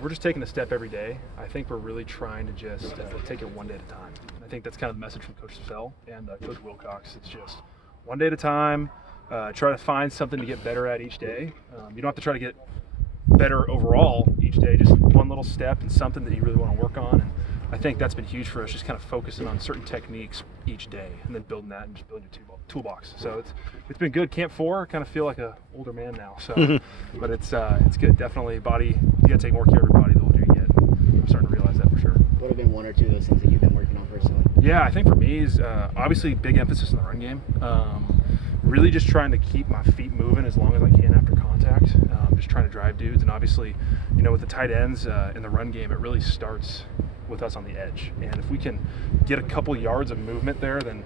We're just taking a step every day. I think we're really trying to just take it one day at a time. I think that's kind of the message from Coach Sell and Coach Wilcox. It's just one day at a time. Try to find something to get better at each day. You don't have to try to get better overall each day, just one little step and something that you really want to work on. And I think that's been huge for us, just kind of focusing on certain techniques each day and then building that and just building your toolbox. So it's been good. Camp 4, kind of feel like an older man now. So, but it's good. Definitely, body. You got to take more care of your body the older you get. I'm starting to realize that for sure. What have been one or two of those things that you've been working on personally? Yeah, I think for me is obviously big emphasis on the run game. Really just trying to keep my feet moving as long as I can after contact. Just trying to drive dudes, and obviously, with the tight ends in the run game, it really starts with us on the edge. And if we can get a couple yards of movement there, then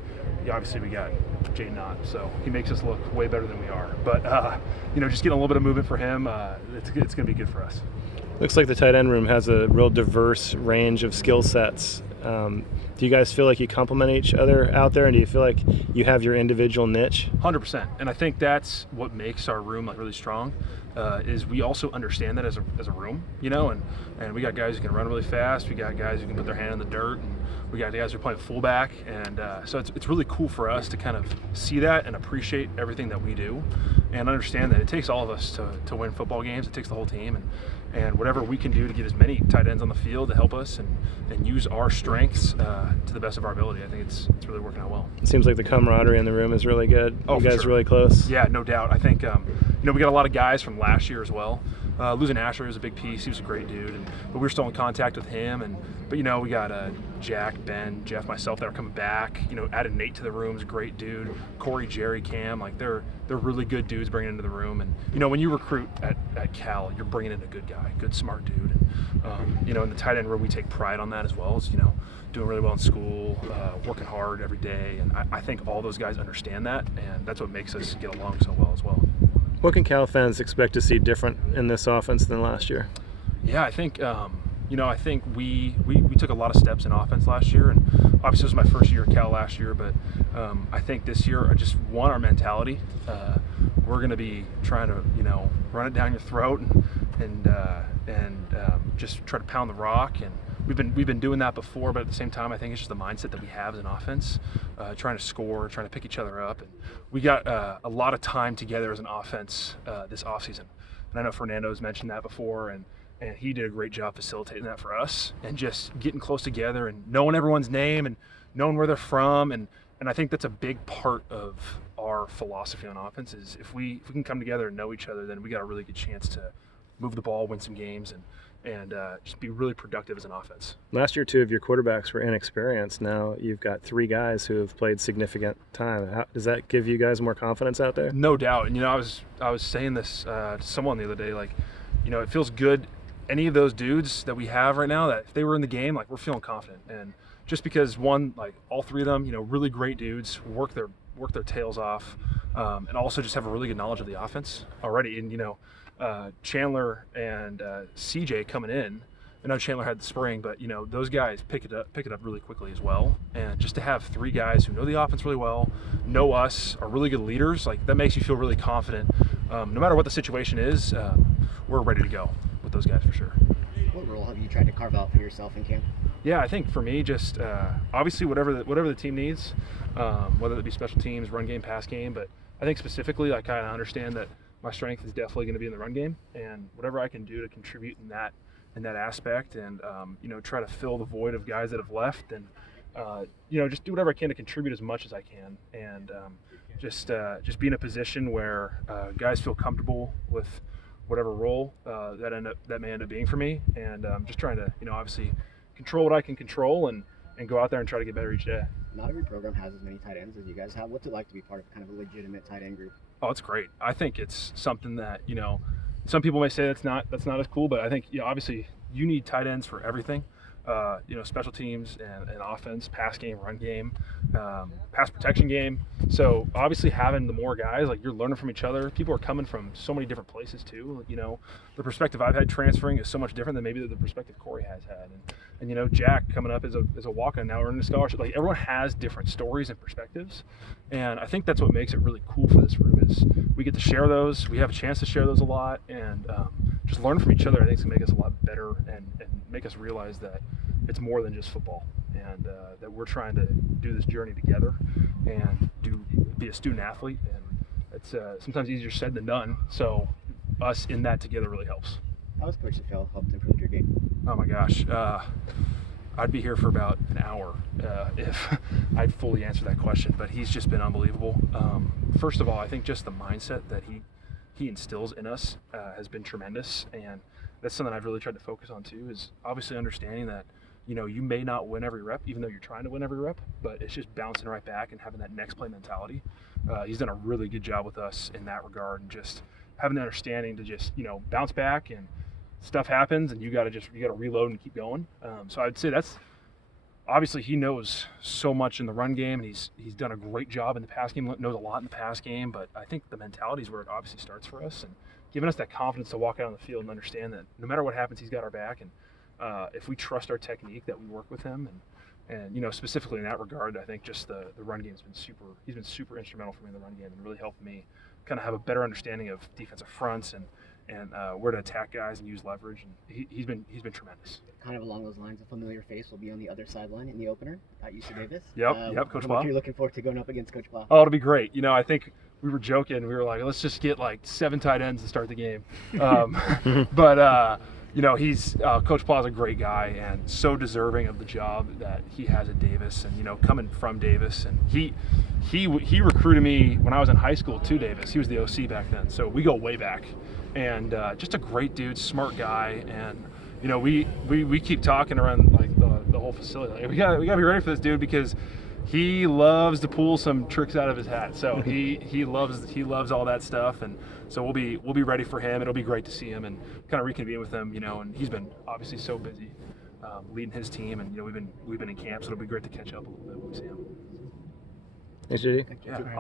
obviously we got Jay Knott, so he makes us look way better than we are. But just getting a little bit of movement for him, it's going to be good for us. Looks like the tight end room has a real diverse range of skill sets. Do you guys feel like you complement each other out there, and do you feel like you have your individual niche? 100%, and I think that's what makes our room really strong. Is we also understand that as a room, and we got guys who can run really fast. We got guys who can put their hand in the dirt, and we got guys who are playing fullback, and so it's really cool for us to kind of see that and appreciate everything that we do, and understand that it takes all of us to win football games. It takes the whole team, and whatever we can do to get as many tight ends on the field to help us and use our strengths to the best of our ability. I think it's really working out well. It seems like the camaraderie in the room is really good. Oh, you guys sure. Really close. Yeah, no doubt. I think we got a lot of guys from last year as well. Losing Asher was a big piece. He was a great dude, but we were still in contact with him. But we got Jack, Ben, Jeff, myself that are coming back. Added Nate to the room is a great dude. Corey, Jerry, Cam, they're really good dudes bringing into the room. And when you recruit at Cal, you're bringing in a good guy, good smart dude. And in the tight end room, we take pride on that as well as doing really well in school, working hard every day. And I think all those guys understand that, and that's what makes us get along so well as well. What can Cal fans expect to see different in this offense than last year? Yeah, I think I think we took a lot of steps in offense last year, and obviously it was my first year at Cal last year, but I think this year I just want our mentality. We're going to be trying to run it down your throat and just try to pound the rock, and we've been doing that before, but at the same time I think it's just the mindset that we have as an offense, trying to score, trying to pick each other up, and we got a lot of time together as an offense this offseason. And I know Fernando's mentioned that before, and he did a great job facilitating that for us and just getting close together and knowing everyone's name and knowing where they're from. And I think that's a big part of our philosophy on offense is if we can come together and know each other, then we got a really good chance to move the ball, win some games, and just be really productive as an offense. Last year, 2 of your quarterbacks were inexperienced. Now you've got 3 guys who have played significant time. Does that give you guys more confidence out there? No doubt. And I was saying this to someone the other day, it feels good. Any of those dudes that we have right now, that if they were in the game, we're feeling confident. And just because all 3 of them, really great dudes, work their tails off, and also just have a really good knowledge of the offense already. And Chandler and CJ coming in. I know Chandler had the spring, but those guys pick it up really quickly as well. And just to have 3 guys who know the offense really well, know us, are really good leaders, that makes you feel really confident. No matter what the situation is, we're ready to go with those guys for sure. What role have you tried to carve out for yourself in camp? Yeah, I think for me, just obviously whatever the team needs, whether it be special teams, run game, pass game. But I think specifically, I kind of understand that my strength is definitely going to be in the run game, and whatever I can do to contribute in that aspect, and try to fill the void of guys that have left, and just do whatever I can to contribute as much as I can, and just be in a position where guys feel comfortable with whatever role that may end up being for me, and just trying to obviously control what I can control and go out there and try to get better each day. Not every program has as many tight ends as you guys have. What's it like to be part of kind of a legitimate tight end group? Oh, it's great. I think it's something that some people may say that's not as cool, but I think obviously you need tight ends for everything. Special teams and offense, pass game, run game. pass protection game. So obviously having the more guys, like you're learning from each other. People are coming from so many different places too. You know, the perspective I've had transferring is so much different than maybe the perspective Corey has had. And you know, Jack coming up as a walk-on now earning a scholarship. Like everyone has different stories and perspectives. And I think that's what makes it really cool for this room is we get to share those. We have a chance to share those a lot and just learn from each other. I think it's gonna make us a lot better and make us realize that it's more than just football, and that we're trying to do this journey together and be a student athlete. And it's sometimes easier said than done. So us in that together really helps. How has Coach Phil helped improve your game? Oh my gosh, I'd be here for about an hour if I'd fully answer that question. But he's just been unbelievable. First of all, I think just the mindset that he instills in us has been tremendous, and that's something I've really tried to focus on too. Is obviously understanding that, you know, you may not win every rep, even though you're trying to win every rep, but it's just bouncing right back and having that next play mentality. He's done a really good job with us in that regard, and just having the understanding to just, you know, bounce back, and stuff happens and you got to reload and keep going. So I'd say that's obviously he knows so much in the run game, and he's done a great job in the pass game, knows a lot in the pass game, but I think the mentality is where it obviously starts for us, and giving us that confidence to walk out on the field and understand that no matter what happens, he's got our back. And if we trust our technique, that we work with him, and you know, specifically in that regard, I think just the run game he's been super instrumental for me in the run game, and really helped me kind of have a better understanding of defensive fronts and where to attack guys and use leverage. And he's been tremendous. Kind of along those lines, a familiar face will be on the other sideline in the opener at UC Davis. Yep, Coach How Plow. much are you looking forward to going up against Coach Plow? Oh, it'll be great. You know, I think we were joking. We were like, let's just get like 7 tight ends to start the game. But you know, Coach Plow's a great guy and so deserving of the job that he has at Davis. And you know, coming from Davis, and he recruited me when I was in high school to Davis. He was the OC back then, so we go way back. And just a great dude, smart guy. And you know, we keep talking around like the whole facility. Like, we gotta be ready for this dude because he loves to pull some tricks out of his hat. So he loves all that stuff, and so we'll be ready for him. It'll be great to see him and kind of reconvene with him, you know. And he's been obviously so busy leading his team, and you know, we've been in camp, so it'll be great to catch up a little bit when we see him. Thanks, JD. Yeah, awesome.